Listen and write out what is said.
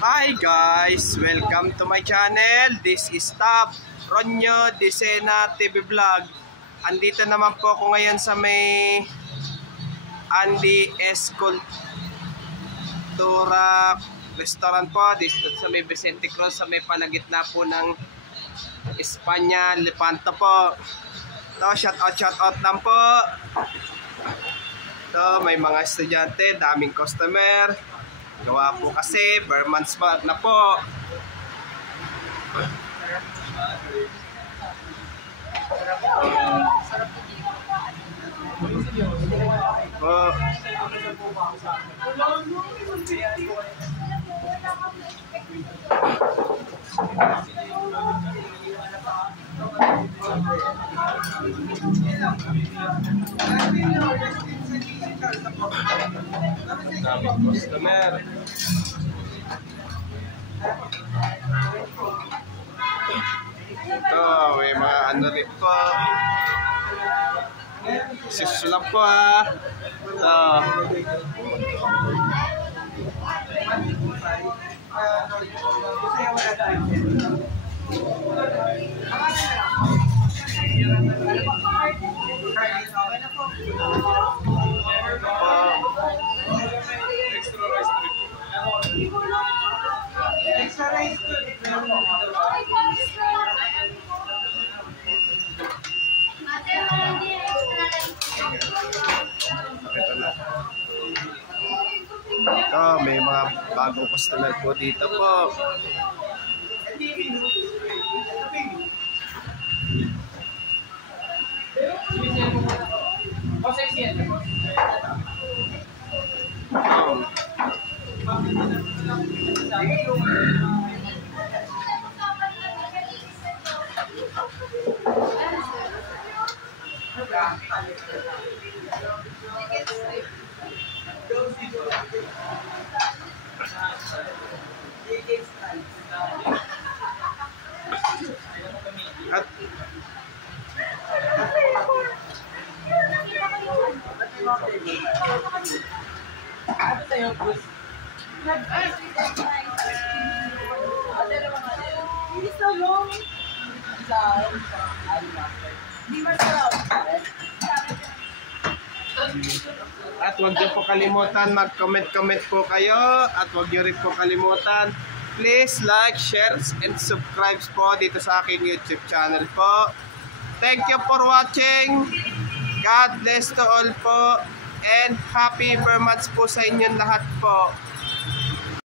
Hi guys! Welcome to my channel. This is Tab Ronyo Disena TV Vlog. Andito naman po ako ngayon sa may Andy Escultura Restaurant po. Dito sa may Vicente Cruz, sa may palagitna po ng Espanya, Lepanto po. So, shout out lang po. So, may mga estudyante, daming customer. Gawa po kasi, bare months pa na po. Oh. Customer. Ito, may mga ano rin po. Sisulang po ha. Extra rice to Ito, may mga bagong customer po dito po. At huwag niyo po kalimutan mag-comment po kayo, at huwag niyo rin po kalimutan please like, share, and subscribe po dito sa aking YouTube channel po. Thank you for watching. God bless to all po, and happy Burmans po sa inyong lahat po.